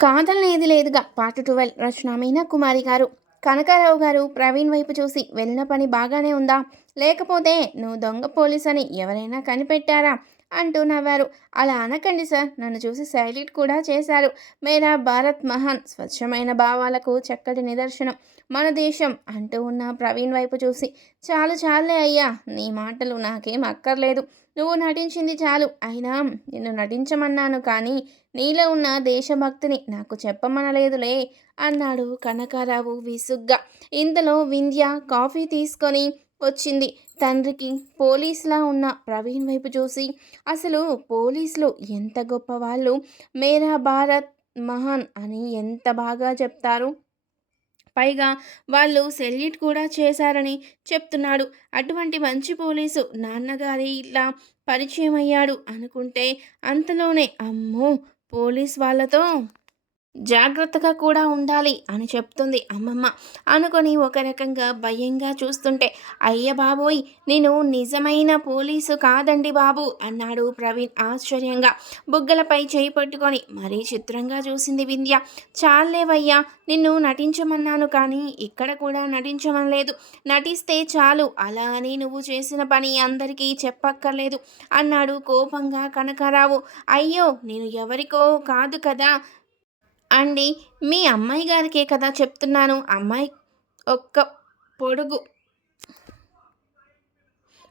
కాదలనేది లేదుగా. Part twelve. రచన మీనా కుమారి గారు. కనకారావు గారు ప్రవీణ్ వైపు చూసి వెళ్ళిన పని బాగానే ఉందా? లేకపోతే నువ్వు దొంగ పోలీస్ అని ఎవరైనా కనిపెట్టారా? అంటూ నవ్వారు. అలా అనకండి సార్. నన్ను చూసి సైలెంట్ కూడా చేశారు. మేరా భారత్ మహాన్. స్వచ్ఛమైన భావాలకు చక్కటి నిదర్శనం. మన దేశం అంటూ ఉన్న ప్రవీణ్ వైపు చూసి చాలు చాలే అయ్యా. నీ మాటలు నాకేం అక్కర్లేదు. నువ్వు నటించింది చాలు. అయినా నిన్ను నటించమన్నాను కానీ నీలో ఉన్న దేశభక్తిని నాకు చెప్పమనలేదులే అన్నాడు కనకారావు విసుగ్గా. ఇంతలో వింధ్య కాఫీ తీసుకొని వచ్చింది. తండ్రికి పోలీసులా ఉన్న ప్రవీణ్ వైపు చూసి అసలు పోలీసులు ఎంత గొప్ప వాళ్ళు? మేరా భారత్ మహాన్ అని ఎంత బాగా చెప్తారు? పైగా వాళ్ళు సెల్యూట్ కూడా చేశారని చెప్తున్నాడు. అటువంటి మంచి పోలీసు నాన్నగారి ఇలా పరిచయం అయ్యాడు అనుకుంటే అంతలోనే అమ్మో! పోలీస్ వాళ్ళతో జాగ్రత్తగా కూడా ఉండాలి అని చెప్తుంది అమ్మమ్మ. అనుకొని ఒక రకంగా భయంగా చూస్తుంటే అయ్య బాబోయ్ నేను నిజమైన పోలీసు కాదండి బాబు అన్నాడు ప్రవీణ్ ఆశ్చర్యంగా. బుగ్గలపై చేయి పట్టుకొని మరీ చిత్రంగా చూసింది వింధ్య. చాలేవయ్యా నిన్ను నటించమన్నాను కానీ ఇక్కడ కూడా నటించమనలేదు. నటిస్తే చాలు అలా అని నువ్వు చేసిన పని అందరికీ చెప్పక్కర్లేదు అన్నాడు కోపంగా కనకారావు. అయ్యో నేను ఎవరికో కాదు కదా అండి మీ అమ్మాయి గారికే కదా చెప్తున్నాను. అమ్మాయి ఒక్క పొడుగు.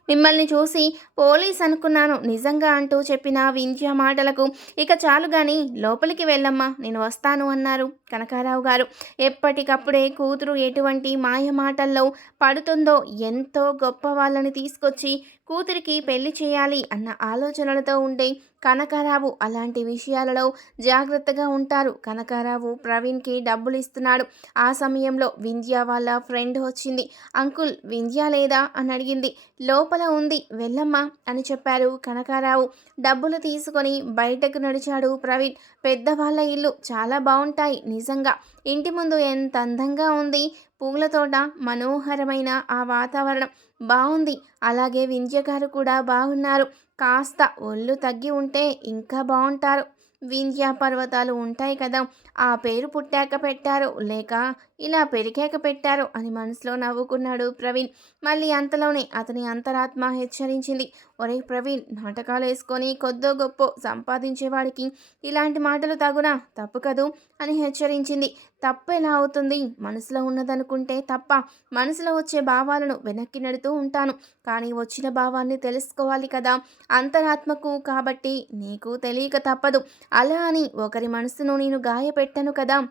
మిమ్మల్ని చూసి పోలీస్ అనుకున్నాను. నిజంగా అంటూ చెప్పిన వింధ్య మాటలకు ఇక చాలు గాని లోపలికి వెళ్ళమ్మా నేను వస్తాను అన్నారు కనకారావు గారు. ఎప్పటికప్పుడే కూతురు ఎటువంటి మాయ మాటల్లో పడుతుందో ఎంతో గొప్ప వాళ్ళని తీసుకొచ్చి కూతురికి పెళ్ళి చేయాలి అన్న ఆలోచనలతో ఉండే కనకారావు అలాంటి విషయాలలో జాగ్రత్తగా ఉంటారు. కనకారావు ప్రవీణ్కి డబ్బులు ఇస్తున్నాడు. ఆ సమయంలో వింధ్య వాళ్ళ ఫ్రెండ్ వచ్చింది. అంకుల్ వింధ్య లేదా? అని అడిగింది. లోపల ఉంది. వెళ్ళమ్మా అని చెప్పారు కనకారావు. డబ్బులు తీసుకొని బయటకు నడిచాడు ప్రవీణ్. పెద్దవాళ్ళ ఇల్లు చాలా బాగుంటాయి నిజంగా. ఇంటి ముందు ఎంత అందంగా ఉంది. పూల తోట మనోహరమైన ఆ వాతావరణం బాగుంది అలాగే వింధ్య గారు కూడా బాగున్నారు కాస్త ఒళ్ళు తగ్గి ఉంటే ఇంకా బాగుంటారు వింధ్య పర్వతాలు ఉంటాయి కదా ఆ పేరు పుట్టాక పెట్టారు. లేక ఇలా పెరిగాక పెట్టారు. అని మనసులో నవ్వుకున్నాడు ప్రవీణ్. మళ్ళీ అంతలోనే అతని అంతరాత్మ హెచ్చరించింది. ఒరే ప్రవీణ్ నాటకాలు వేసుకొని కొద్దో గొప్ప సంపాదించేవాడికి ఇలాంటి మాటలు తగునా? తప్పు కదూ? అని హెచ్చరించింది. తప్పు ఎలా అవుతుంది? మనసులో ఉన్నదనుకుంటే తప్ప మనసులో వచ్చే భావాలను వెనక్కి నెడుతూ ఉంటాను. కానీ వచ్చిన భావాన్ని తెలుసుకోవాలి కదా. అంతరాత్మకు కాబట్టి నీకు తెలియక తప్పదు. అలా అని ఒకరి మనసును నేను గాయపెట్టను కదా.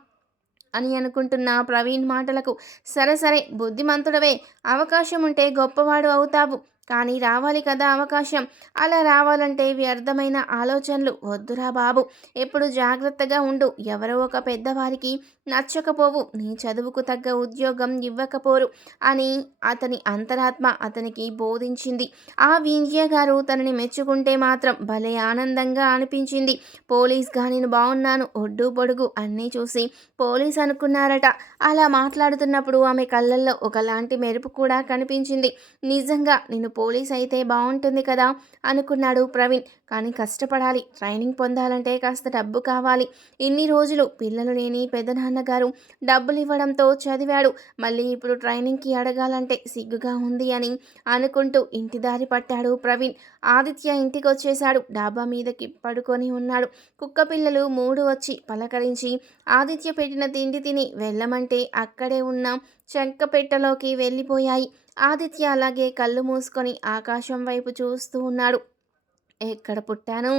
అని అనుకుంటున్న ప్రవీణ్ మాటలకు సరే సరే బుద్ధిమంతుడవే. అవకాశం ఉంటే గొప్పవాడు అవుతావు. కానీ రావాలి కదా అవకాశం. అలా రావాలంటే వ్యర్థమైన ఆలోచనలు. వద్దురా బాబు ఎప్పుడు జాగ్రత్తగా ఉండు. ఎవరో ఒక పెద్దవారికి నచ్చకపోవు. నీ చదువుకు తగ్గ ఉద్యోగం ఇవ్వకపోరు అని అతని అంతరాత్మ అతనికి బోధించింది. ఆ వింజయ గారు తనని మెచ్చుకుంటే మాత్రం భలే ఆనందంగా అనిపించింది. పోలీస్ నేను బాగున్నాను ఒడ్డు పొడుగు అన్నీ చూసి పోలీస్ అనుకున్నారట. అలా మాట్లాడుతున్నప్పుడు ఆమె కళ్ళల్లో ఒకలాంటి మెరుపు కూడా కనిపించింది. నిజంగా నేను పోలీస్ అయితే బాగుంటుంది కదా అనుకున్నాడు ప్రవీణ్. కానీ కష్టపడాలి. ట్రైనింగ్ పొందాలంటే కాస్త డబ్బు కావాలి. ఇన్ని రోజులు పిల్లలు లేని పెద్దనాన్నగారు డబ్బులు ఇవ్వడంతో చదివాడు. మళ్ళీ ఇప్పుడు ట్రైనింగ్కి అడగాలంటే సిగ్గుగా ఉంది అని అనుకుంటూ ఇంటి దారి పట్టాడు ప్రవీణ్. ఆదిత్య ఇంటికి వచ్చేశాడు డాబా మీదకి పడుకొని ఉన్నాడు. కుక్క పిల్లలు మూడు వచ్చి పలకరించి ఆదిత్య పెట్టిన తిండి తిని వెళ్ళమంటే అక్కడే ఉన్న. చెంక వెళ్ళిపోయాయి. ఆదిత్య అలాగే కళ్ళు మూసుకొని ఆకాశం వైపు చూస్తూ ఉన్నాడు. ఎక్కడ పుట్టాను?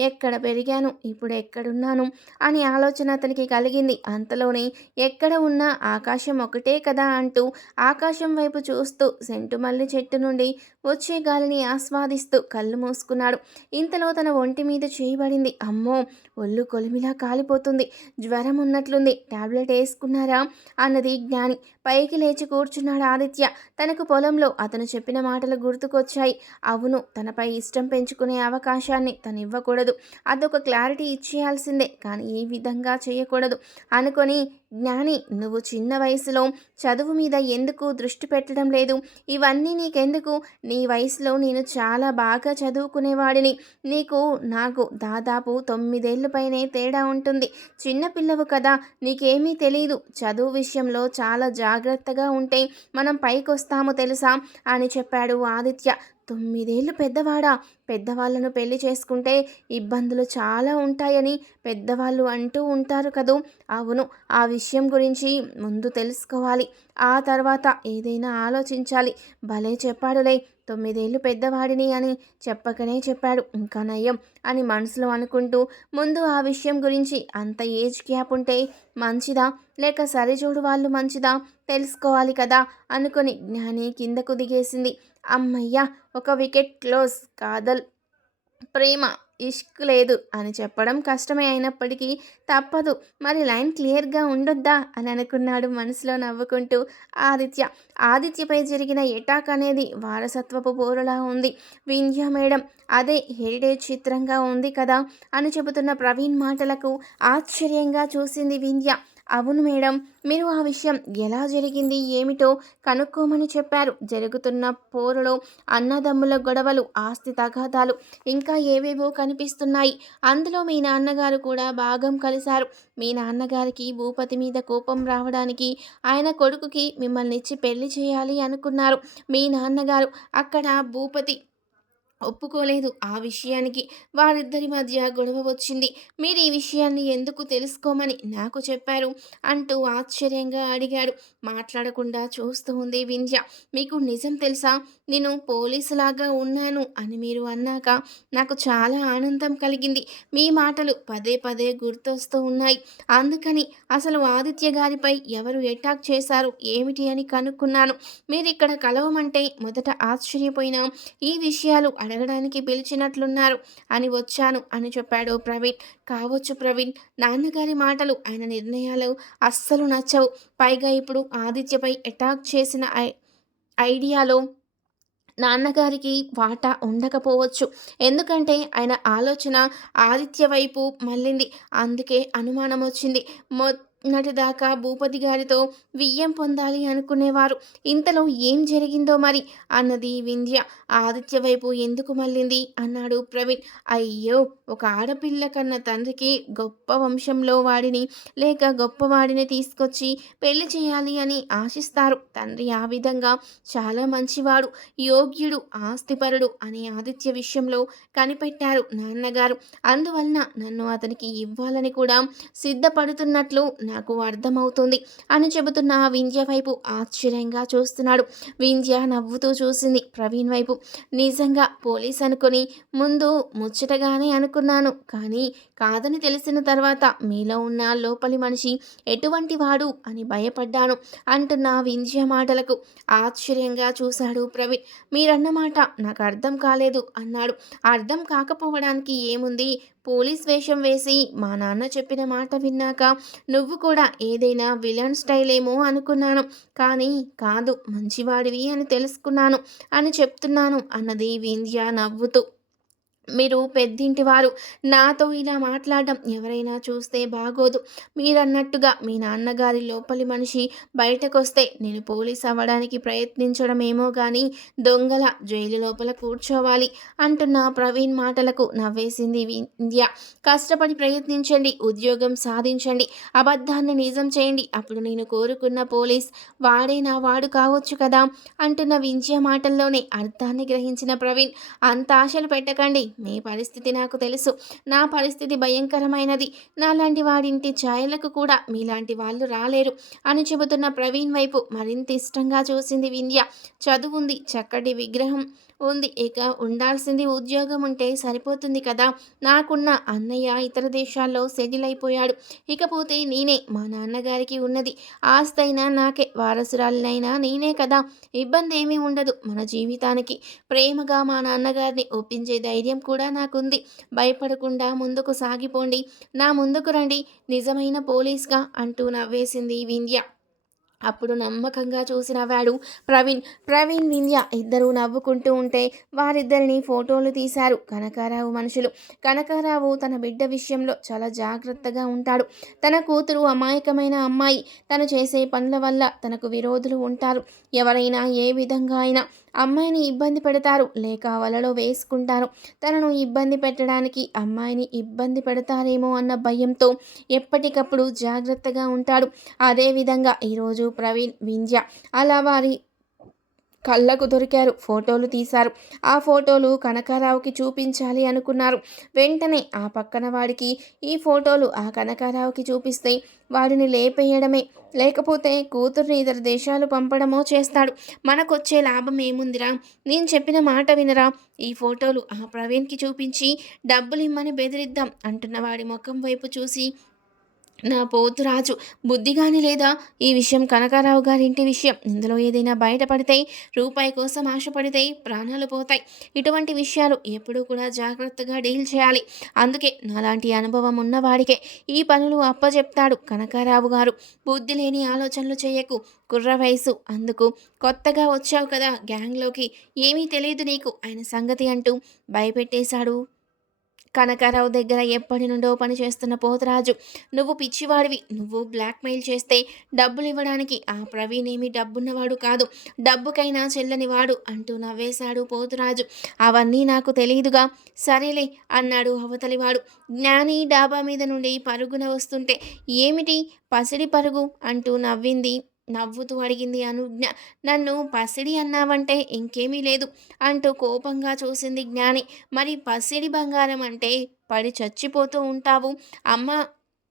ఎక్కడ పెరిగాను ఇప్పుడు ఎక్కడున్నాను అని ఆలోచన అతనికి కలిగింది. అంతలోనే ఎక్కడ ఉన్నా ఆకాశం ఒకటే కదా అంటూ ఆకాశం వైపు చూస్తూ సెంటుమల్లి చెట్టు నుండి వచ్చే గాలిని ఆస్వాదిస్తూ కళ్ళు మూసుకున్నాడు. ఇంతలో తన ఒంటి మీద చేయబడింది అమ్మో! ఒళ్ళు కొలిమిలా కాలిపోతుంది జ్వరం ఉన్నట్లుంది. టాబ్లెట్ వేసుకున్నారా? అన్నది జ్ఞాని. పైకి లేచి కూర్చున్నాడు ఆదిత్య. తనకు పొలంలో అతను చెప్పిన మాటలు గుర్తుకొచ్చాయి. అవును తనపై ఇష్టం పెంచుకునే అవకాశాన్ని తన ఇవ్వకూడదు అదొక క్లారిటీ ఇచ్చేయాల్సిందే. కానీ ఈ విధంగా చేయకూడదు? అనుకొని జ్ఞాని నువ్వు చిన్న వయసులో చదువు మీద ఎందుకు దృష్టి పెట్టడం లేదు? ఇవన్నీ నీకెందుకు? నీ వయసులో నేను చాలా బాగా చదువుకునేవాడిని. నీకు నాకు దాదాపు తొమ్మిదేళ్ళ పైనే తేడా ఉంటుంది. చిన్నపిల్లవు కదా నీకేమీ తెలియదు చదువు విషయంలో చాలా జాగ్రత్తగా ఉంటే మనం పైకొస్తాము తెలుసా? అని చెప్పాడు ఆదిత్య. తొమ్మిదేళ్ళు పెద్దవాడా. పెద్దవాళ్ళను పెళ్ళి చేసుకుంటే ఇబ్బందులు చాలా ఉంటాయని పెద్దవాళ్ళు అంటూ ఉంటారు కదూ. అవును ఆ విషయం గురించి ముందు తెలుసుకోవాలి. ఆ తర్వాత ఏదైనా ఆలోచించాలి. భలే చెప్పాడులే. తొమ్మిదేళ్ళు పెద్దవాడిని అని చెప్పకనే చెప్పాడు. ఇంకా నయం అని మనసులో అనుకుంటూ ముందు ఆ విషయం గురించి అంత ఏజ్ గ్యాప్ ఉంటే మంచిదా? లేక సరిచూడు వాళ్ళు మంచిదా? తెలుసుకోవాలి కదా? అనుకుని జ్ఞాని కిందకు దిగేసింది. అమ్మయ్య ఒక వికెట్ క్లోజ్ కాదల్ ప్రేమ. ఇష్క్ లేదు అని చెప్పడం కష్టమే అయినప్పటికీ తప్పదు. మరి లైన్ క్లియర్గా ఉండొద్దా అని అనుకున్నాడు మనసులో నవ్వుకుంటూ ఆదిత్య. ఆదిత్యపై జరిగిన ఎటాక్ అనేది వారసత్వపు పోరులా ఉంది. వింధ్య మేడం అదే హెరిటేజ్ చిత్రంగా ఉంది కదా అని చెబుతున్న ప్రవీణ్ మాటలకు ఆశ్చర్యంగా చూసింది వింధ్య. అవును మేడం మీరు ఆ విషయం ఎలా జరిగింది ఏమిటో కనుక్కోమని చెప్పారు. జరుగుతున్న పోరులో అన్నదమ్ముల గొడవలు ఆస్తి తగాదాలు ఇంకా ఏవేవో కనిపిస్తున్నాయి. అందులో మీ నాన్నగారు కూడా భాగం కలిశారు. మీ నాన్నగారికి భూపతి మీద కోపం రావడానికి ఆయన కొడుకుకి మిమ్మల్ని ఇచ్చి పెళ్ళి చేయాలి అనుకున్నారు. మీ నాన్నగారు అక్కడ భూపతి ఒప్పుకోలేదు. ఆ విషయానికి వారిద్దరి మధ్య గొడవ వచ్చింది. మీరు ఈ విషయాన్ని ఎందుకు తెలుసుకోమని నాకు చెప్పారు అంటూ ఆశ్చర్యంగా అడిగాడు. మాట్లాడకుండా చూస్తూ ఉంది వింధ్య. మీకు నిజం తెలుసా? నేను పోలీసులాగా ఉన్నాను అని మీరు అన్నాక నాకు చాలా ఆనందం కలిగింది. మీ మాటలు పదే పదే గుర్తొస్తూ ఉన్నాయి. అందుకని అసలు ఆదిత్య గారిపై ఎవరు అటాక్ చేశారు ఏమిటి అని కనుక్కున్నాను. మీరు ఇక్కడ కలవమంటే మొదట ఆశ్చర్యపోయినా ఈ విషయాలు అడగడానికి పిలిచినట్లున్నారు అని వచ్చాను అని చెప్పాడు ప్రవీణ్. కావచ్చు ప్రవీణ్ నాన్నగారి మాటలు ఆయన నిర్ణయాలు అస్సలు నచ్చవు. పైగా ఇప్పుడు ఆదిత్యపై అటాక్ చేసిన ఐ ఐడియాలో నాన్నగారికి వాటా ఉండకపోవచ్చు. ఎందుకంటే ఆయన ఆలోచన ఆదిత్య వైపు మళ్ళింది. అందుకే అనుమానం వచ్చింది మొ నటిదాకా భూపతి గారితో వియ్యం పొందాలి అనుకునేవారు. ఇంతలో ఏం జరిగిందో మరి? అన్నది వింధ్య. ఆదిత్య వైపు ఎందుకు మళ్ళింది? అన్నాడు ప్రవీణ్. అయ్యో! ఒక ఆడపిల్ల కన్న తండ్రికి గొప్ప వంశంలో వాడిని లేక గొప్పవాడిని తీసుకొచ్చి పెళ్ళి చేయాలి అని ఆశిస్తారు. తండ్రి ఆ విధంగా చాలా మంచివాడు యోగ్యుడు ఆస్తిపరుడు అని ఆదిత్య విషయంలో కనిపెట్టారు నాన్నగారు. అందువలన నన్ను అతనికి ఇవ్వాలని కూడా సిద్ధపడుతున్నట్లు నాకు అర్థమవుతుంది. అని చెబుతున్న వింధ్య వైపు ఆశ్చర్యంగా చూస్తున్నాడు. వింధ్య నవ్వుతూ చూసింది ప్రవీణ్ వైపు. నిజంగా పోలీస్ అనుకుని ముందు ముచ్చటగానే అనుకున్నాను. కానీ కాదని తెలిసిన తర్వాత మీలో ఉన్న లోపలి మనిషి ఎటువంటి వాడు అని భయపడ్డాను అంటున్న వింధ్య మాటలకు ఆశ్చర్యంగా చూశాడు ప్రవీణ్. మీరన్నమాట నాకు అర్థం కాలేదు అన్నాడు. అర్థం కాకపోవడానికి ఏముంది? పోలీస్ వేషం వేసి మా నాన్న చెప్పిన మాట విన్నాక నువ్వు కూడా ఏదైనా విలన్ స్టైల్ ఏమో అనుకున్నాను. కానీ కాదు మంచివాడివి అని తెలుసుకున్నాను అని చెప్తున్నాను అన్నది వింధ్య నవ్వుతూ. మీరు పెద్దింటి వారు. నాతో ఇలా మాట్లాడడం ఎవరైనా చూస్తే బాగోదు. మీరన్నట్టుగా మీ నాన్నగారి లోపలి మనిషి బయటకొస్తే నేను పోలీస్ అవ్వడానికి ప్రయత్నించడమేమో కానీ దొంగల జైలు లోపల కూర్చోవాలి అంటున్న ప్రవీణ్ మాటలకు నవ్వేసింది వింధ్య. కష్టపడి ప్రయత్నించండి ఉద్యోగం సాధించండి అబద్ధాన్ని నిజం చేయండి అప్పుడు నేను కోరుకున్న పోలీస్ వాడే నా వాడు కావచ్చు కదా? అంటున్న వింధ్య మాటల్లోనే అర్థాన్ని గ్రహించిన ప్రవీణ్ అంత ఆశలు పెట్టకండి. మీ పరిస్థితి నాకు తెలుసు. నా పరిస్థితి భయంకరమైనది. నాలాంటి వాడింటి ఛాయలకు కూడా మీలాంటి వాళ్ళు రాలేరు. అని చెబుతున్న ప్రవీణ్ వైపు మరింత ఇష్టంగా చూసింది వింధ్య. చదువుంది చక్కటి విగ్రహం. ఉంది. ఇక ఉండాల్సింది ఉద్యోగం ఉంటే సరిపోతుంది కదా. నాకున్న అన్నయ్య ఇతర దేశాల్లో సెటిల్ అయిపోయాడు ఇకపోతే నేనే మా నాన్నగారికి ఉన్నది. ఆస్తైనా నాకే వారసురాలినైనా నేనే కదా. ఇబ్బంది ఏమీ ఉండదు మన జీవితానికి. ప్రేమగా మా నాన్నగారిని ఒప్పించే ధైర్యం కూడా నాకుంది. భయపడకుండా ముందుకు సాగిపోండి. నా ముందుకు రండి. నిజమైన పోలీస్గా అంటూ నవ్వేసింది వింధ్య. అప్పుడు నమ్మకంగా చూసిన వాడు ప్రవీణ్ ప్రవీణ్ వింధ్య ఇద్దరూ నవ్వుకుంటూ ఉంటే వారిద్దరిని ఫోటోలు తీశారు కనకారావు మనుషులు. కనకారావు తన బిడ్డ విషయంలో చాలా జాగ్రత్తగా ఉంటాడు. తన కూతురు అమాయకమైన అమ్మాయి. తను చేసే పనుల వల్ల తనకు విరోధులు ఉంటారు. ఎవరైనా ఏ విధంగా అయినా అమ్మాయిని ఇబ్బంది పెడతారు. లేక వలలో వేసుకుంటారు. తనను ఇబ్బంది పెట్టడానికి అమ్మాయిని ఇబ్బంది పెడతారేమో అన్న భయంతో ఎప్పటికప్పుడు జాగ్రత్తగా ఉంటాడు. అదేవిధంగా ఈరోజు ప్రవీణ్ వింధ్య అలా వారి కళ్ళకు దొరికారు. ఫోటోలు తీశారు. ఆ ఫోటోలు కనకారావుకి చూపించాలి అనుకున్నారు. వెంటనే ఆ పక్కన వాడికి ఈ ఫోటోలు ఆ కనకారావుకి చూపిస్తే వాడిని లేపేయడమే. లేకపోతే కూతుర్ని ఇతర దేశాలు పంపడమో చేస్తాడు. మనకొచ్చే లాభం ఏముందిరా? నేను చెప్పిన మాట వినరా? ఈ ఫోటోలు ఆ ప్రవీణ్కి చూపించి డబ్బులు ఇమ్మని బెదిరిద్దాం అంటున్న వాడి ముఖం వైపు చూసి నా పోతురాజు బుద్ధిగాని లేదా? ఈ విషయం కనకారావు గారింటి విషయం. ఇందులో ఏదైనా బయటపడితే రూపాయి కోసం ఆశపడితే ప్రాణాలు పోతాయి. ఇటువంటి విషయాలు ఎప్పుడూ కూడా జాగ్రత్తగా డీల్ చేయాలి. అందుకే నాలాంటి అనుభవం ఉన్నవాడికే ఈ పనులు అప్పచెప్తాడు కనకారావు గారు. బుద్ధి లేని ఆలోచనలు చేయకు. కుర్ర వయసు. అందుకు కొత్తగా వచ్చావు కదా గ్యాంగ్లోకి. ఏమీ తెలియదు నీకు. ఆయన సంగతి అంటూ భయపెట్టేశాడు. కనకారావు దగ్గర ఎప్పటి నుండో పనిచేస్తున్న పోతరాజు. నువ్వు పిచ్చివాడివి. నువ్వు బ్లాక్మెయిల్ చేస్తే డబ్బులు ఇవ్వడానికి ఆ ప్రవీణ్ ఏమి డబ్బున్నవాడు కాదు. డబ్బుకైనా చెల్లని వాడు అంటూ నవ్వేశాడు పోతురాజు. అవన్నీ నాకు తెలియదుగా. సరేలే అన్నాడు అవతలివాడు. జ్ఞాని డాబా మీద నుండి పరుగున వస్తుంటే ఏమిటి? పసిడి పరుగు అంటూ నవ్వింది నవ్వుతూ అడిగింది అనుజ్ఞ నన్ను పసిడి అన్నావంటే ఇంకేమీ లేదు అంటూ కోపంగా చూసింది జ్ఞాని. మరి పసిడి బంగారం అంటే పడి చచ్చిపోతూ ఉంటావు. అమ్మ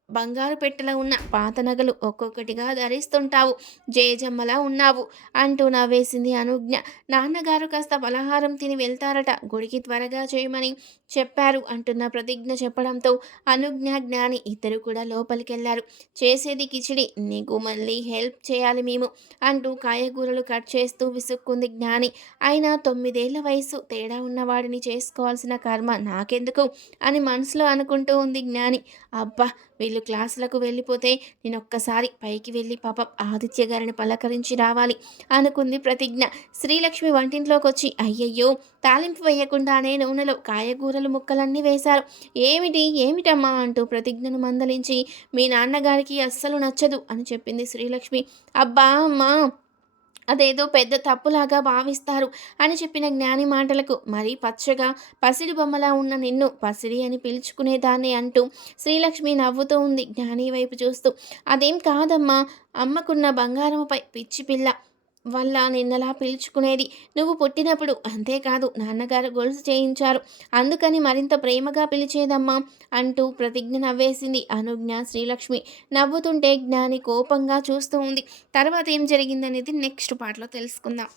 బంగారు పెట్టెలో ఉన్న పాత నగలు ఒక్కొక్కటిగా ధరిస్తుంటావు. జయజమ్మలా ఉన్నావు అంటూ నవ్వేసింది అనుజ్ఞ. నాన్నగారు కాస్త పలహారం తిని వెళ్తారట. గుడికి త్వరగా చేయమని చెప్పారు అంటున్న ప్రతిజ్ఞ చెప్పడంతో అనుజ్ఞ జ్ఞాని ఇద్దరు కూడా లోపలికెళ్ళారు. చేసేది కిచిడి నీకు మళ్ళీ హెల్ప్ చేయాలి మేము అంటూ కాయగూరలు కట్ చేస్తూ విసుక్కుంది జ్ఞాని. అయినా తొమ్మిదేళ్ళ వయసు తేడా ఉన్నవాడిని చేసుకోవాల్సిన కర్మ నాకెందుకు అని మనసులో అనుకుంటూ ఉంది జ్ఞాని. అబ్బా వీళ్ళు క్లాసులకు వెళ్ళిపోతే నేను ఒక్కసారి పైకి వెళ్ళి పాపం ఆదిత్య గారిని పలకరించి రావాలి అనుకుంది ప్రతిజ్ఞ. శ్రీలక్ష్మి వంటింట్లోకి వచ్చి అయ్యయ్యో తాలింపు వేయకుండానే నూనెలో కాయగూరలు ముక్కలన్నీ వేశారు. ఏమిటి ఏమిటమ్మా? అంటూ ప్రతిజ్ఞను మందలించి మీ నాన్నగారికి అస్సలు నచ్చదు అని చెప్పింది శ్రీలక్ష్మి. అబ్బా అమ్మా అదేదో పెద్ద తప్పులాగా భావిస్తారు అని చెప్పిన జ్ఞాని మాటలకు మరీ పచ్చగా పసిడి బొమ్మలా ఉన్న నిన్ను పసిడి అని పిలుచుకునేదాన్ని అంటూ శ్రీలక్ష్మి నవ్వుతూ ఉంది జ్ఞాని వైపు చూస్తూ. అదేం కాదమ్మా అమ్మకున్న బంగారముపై పిచ్చి పిల్ల. వల్ల నిన్నలా పిలుచుకునేది నువ్వు పుట్టినప్పుడు అంతేకాదు నాన్నగారు గొలుసు చేయించారు. అందుకని మరింత ప్రేమగా పిలిచేదమ్మా అంటూ ప్రతిజ్ఞ నవ్వేసింది అనుజ్ఞ శ్రీలక్ష్మి. నవ్వుతుంటే జ్ఞాని కోపంగా చూస్తూ ఉంది. తర్వాత ఏం జరిగిందనేది నెక్స్ట్ పాటలో తెలుసుకుందాం.